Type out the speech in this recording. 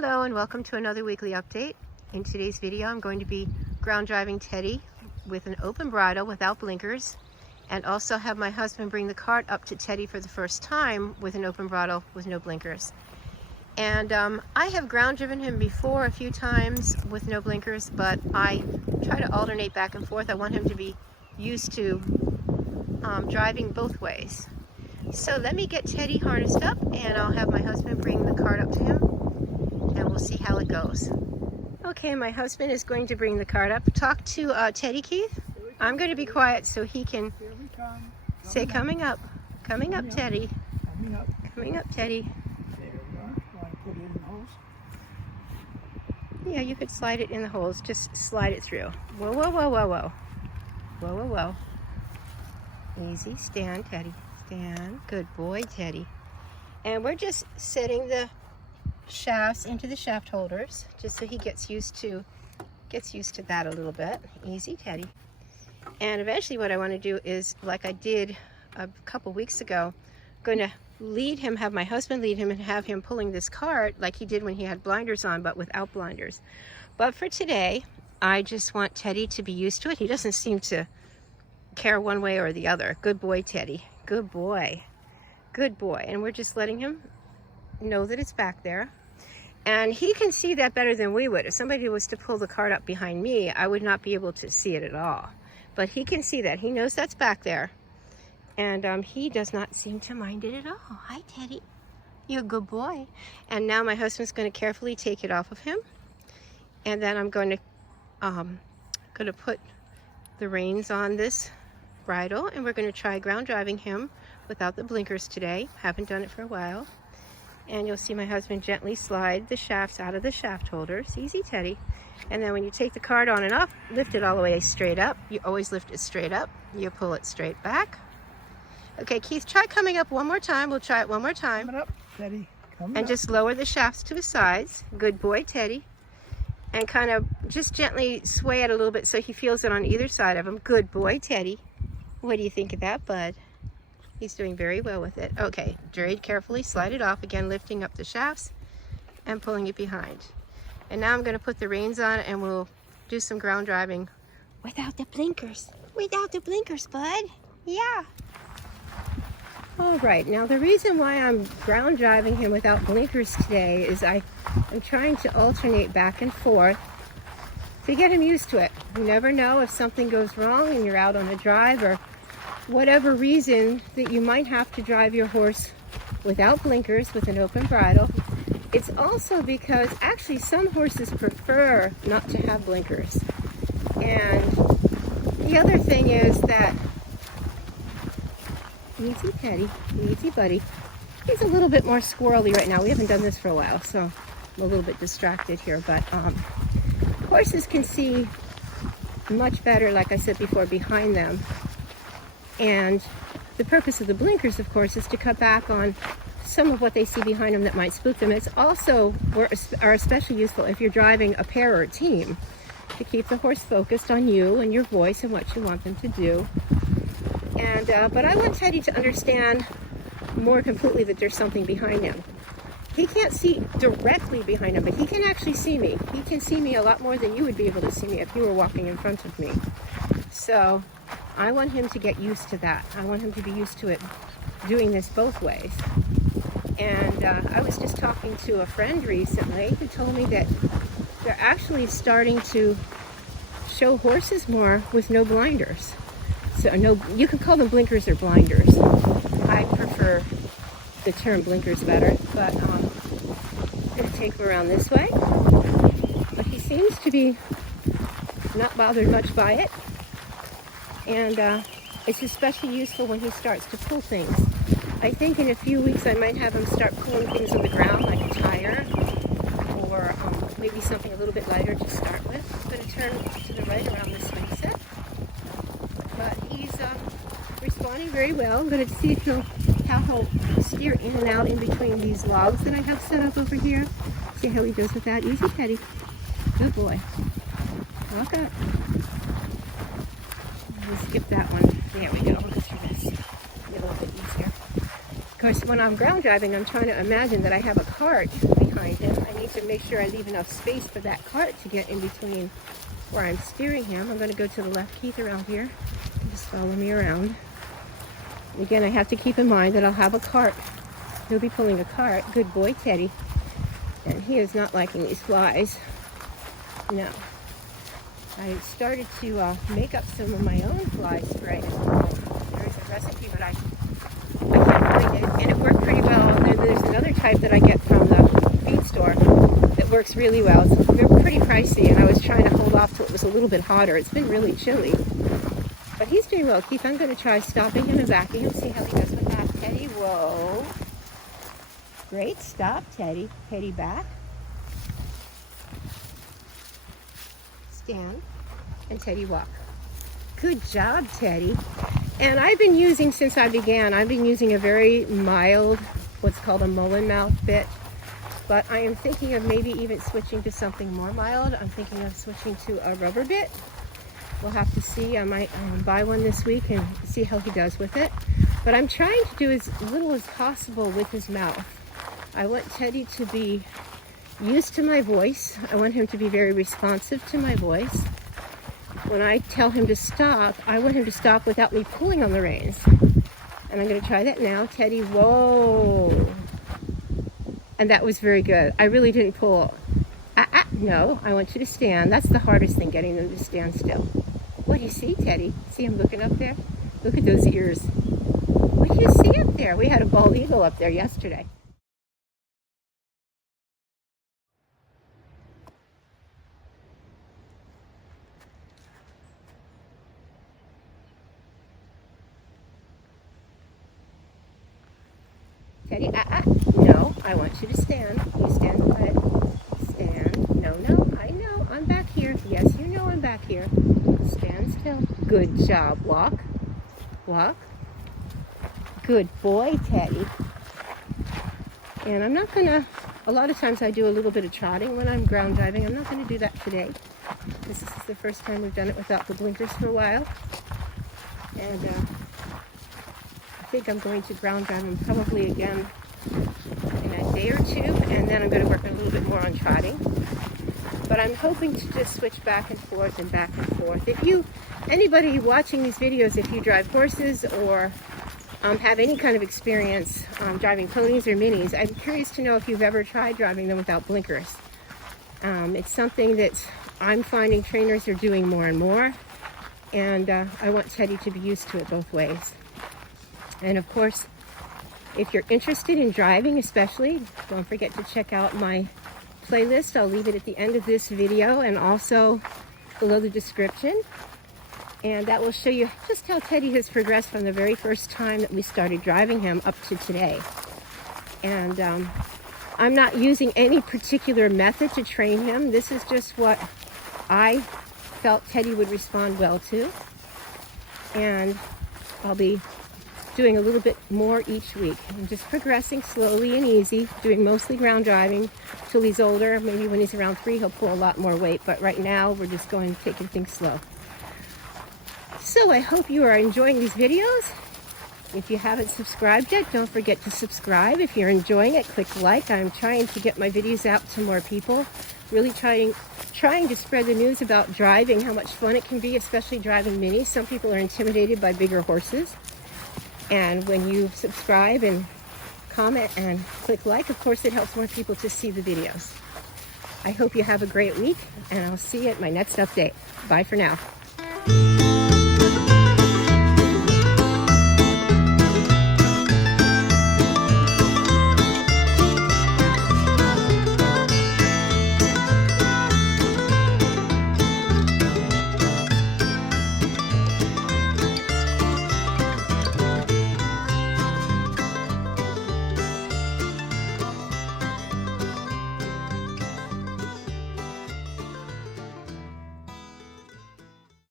Hello and welcome to another weekly update. In today's video I'm going to be ground driving Teddy with an open bridle without blinkers, and also have my husband bring the cart up to Teddy for the first time with an open bridle with no blinkers. And I have ground driven him before a few times with no blinkers, but I try to alternate back and forth. I want him to be used to driving both ways. So let me get Teddy harnessed up and I'll have my husband bring the cart up to him and we'll see how it goes. Okay, my husband is going to bring the cart up. Talk to Teddy, Keith. I'm going to be quiet so he can say coming up. Coming up, Teddy. Coming up, Teddy. Yeah, you could slide it in the holes. Just slide it through. Whoa, whoa, whoa, whoa, whoa. Whoa, whoa, whoa. Easy. Stand, Teddy. Stand. Good boy, Teddy. And we're just setting the shafts into the shaft holders just so he gets used to that a little bit. Easy, Teddy. And eventually what I want to do is, like I did a couple weeks ago, going to lead him, have my husband lead him and have him pulling this cart like he did when he had blinders on, but without blinders. But for today, I just want Teddy to be used to it. He doesn't seem to care one way or the other. Good boy, Teddy. Good boy. Good boy. And we're just letting him know that it's back there. And he can see that better than we would. If somebody was to pull the cart up behind me, I would not be able to see it at all. But he can see that. He knows that's back there. And he does not seem to mind it at all. Hi, Teddy. You're a good boy. And now my husband's going to carefully take it off of him. And then I'm going to put the reins on this bridle, and we're going to try ground driving him without the blinkers today. Haven't done it for a while. And you'll see my husband gently slide the shafts out of the shaft holders. Easy, Teddy. And then when you take the cart on and off, lift it all the way straight up. You always lift it straight up. You pull it straight back. Okay, Keith, try coming up one more time. We'll try it one more time. Coming up, Teddy. Coming and up. Just lower the shafts to the sides. Good boy, Teddy. And kind of just gently sway it a little bit so he feels it on either side of him. Good boy, Teddy. What do you think of that, bud? He's doing very well with it. Okay, very carefully slide it off, again lifting up the shafts and pulling it behind. And now I'm going to put the reins on and we'll do some ground driving without the blinkers. Without the blinkers, bud. Yeah. All right, now the reason why I'm ground driving him without blinkers today is I'm trying to alternate back and forth to get him used to it. You never know if something goes wrong and you're out on a drive or whatever reason that you might have to drive your horse without blinkers with an open bridle. It's also because actually some horses prefer not to have blinkers. And the other thing is that, easy Teddy, easy buddy. He's a little bit more squirrely right now. We haven't done this for a while, so I'm a little bit distracted here. But horses can see much better, like I said before, behind them. And the purpose of the blinkers, of course, is to cut back on some of what they see behind them that might spook them. It's also are especially useful if you're driving a pair or a team, to keep the horse focused on you and your voice and what you want them to do. And but I want Teddy to understand more completely that there's something behind him. He can't see directly behind him, but he can actually see me. He can see me a lot more than you would be able to see me if you were walking in front of me. So I want him to get used to that. I want him to be used to it, doing this both ways. And I was just talking to a friend recently who told me that they're actually starting to show horses more with no blinders. So no, you can call them blinkers or blinders. I prefer the term blinkers better, but I'm going to take him around this way. But he seems to be not bothered much by it. And it's especially useful when he starts to pull things. I think in a few weeks I might have him start pulling things on the ground, like a tire, or maybe something a little bit lighter to start with. I'm going to turn to the right around this swing set. But he's responding very well. I'm going to see how he'll steer in and out in between these logs that I have set up over here. See how he does with that. Easy, Teddy. Good boy. Walk up. We'll skip that one. There we go. We'll go through this. Be a little bit easier. Of course, when I'm ground driving, I'm trying to imagine that I have a cart behind him. I need to make sure I leave enough space for that cart to get in between where I'm steering him. I'm going to go to the left, Keith, around here. Just follow me around. Again, I have to keep in mind that I'll have a cart. He'll be pulling a cart. Good boy, Teddy. And he is not liking these flies. No. I started to make up some of my own fly spray. There's a recipe, but I can't find it. And it worked pretty well. There's another type that I get from the feed store that works really well. It's pretty pricey, and I was trying to hold off till it was a little bit hotter. It's been really chilly. But he's doing well, Keith. I'm going to try stopping him and backing him, see how he does with that. Teddy, whoa. Great stop, Teddy. Teddy, back. Stand. And Teddy, walk. Good job, Teddy. And I've been using, since I began, I've been using a very mild, what's called a mullen mouth bit. But I am thinking of maybe even switching to something more mild. I'm thinking of switching to a rubber bit. We'll have to see. I might buy one this week and see how he does with it. But I'm trying to do as little as possible with his mouth. I want Teddy to be used to my voice. I want him to be very responsive to my voice. When I tell him to stop, I want him to stop without me pulling on the reins. And I'm going to try that now. Teddy, whoa. And that was very good. I really didn't pull. No, I want you to stand. That's the hardest thing, getting them to stand still. What do you see, Teddy? See him looking up there? Look at those ears. What do you see up there? We had a bald eagle up there yesterday. Teddy, no, I want you to stand. You stand quiet. Stand. No, I know, I'm back here. Yes, you know I'm back here. Stand still. Good job. Walk. Walk. Good boy, Teddy. And I'm not gonna, a lot of times I do a little bit of trotting when I'm ground driving. I'm not gonna do that today. This is the first time we've done it without the blinkers for a while. And I think I'm going to ground drive him probably again in a day or two, and then I'm going to work a little bit more on trotting. But I'm hoping to just switch back and forth and back and forth. If you, anybody watching these videos, if you drive horses or have any kind of experience driving ponies or minis, I'm curious to know if you've ever tried driving them without blinkers. It's something that I'm finding trainers are doing more and more, and I want Teddy to be used to it both ways. And of course, if you're interested in driving especially, don't forget to check out my playlist. I'll leave it at the end of this video and also below the description. And that will show you just how Teddy has progressed from the very first time that we started driving him up to today. And I'm not using any particular method to train him. This is just what I felt Teddy would respond well to. And I'll be doing a little bit more each week. I'm just progressing slowly and easy, doing mostly ground driving till he's older. Maybe when he's around 3, he'll pull a lot more weight, but right now we're just going, taking things slow. So I hope you are enjoying these videos. If you haven't subscribed yet, don't forget to subscribe. If you're enjoying it, click like. I'm trying to get my videos out to more people. Really trying to spread the news about driving, how much fun it can be, especially driving minis. Some people are intimidated by bigger horses. And when you subscribe and comment and click like, of course, it helps more people to see the videos. I hope you have a great week, and I'll see you at my next update. Bye for now.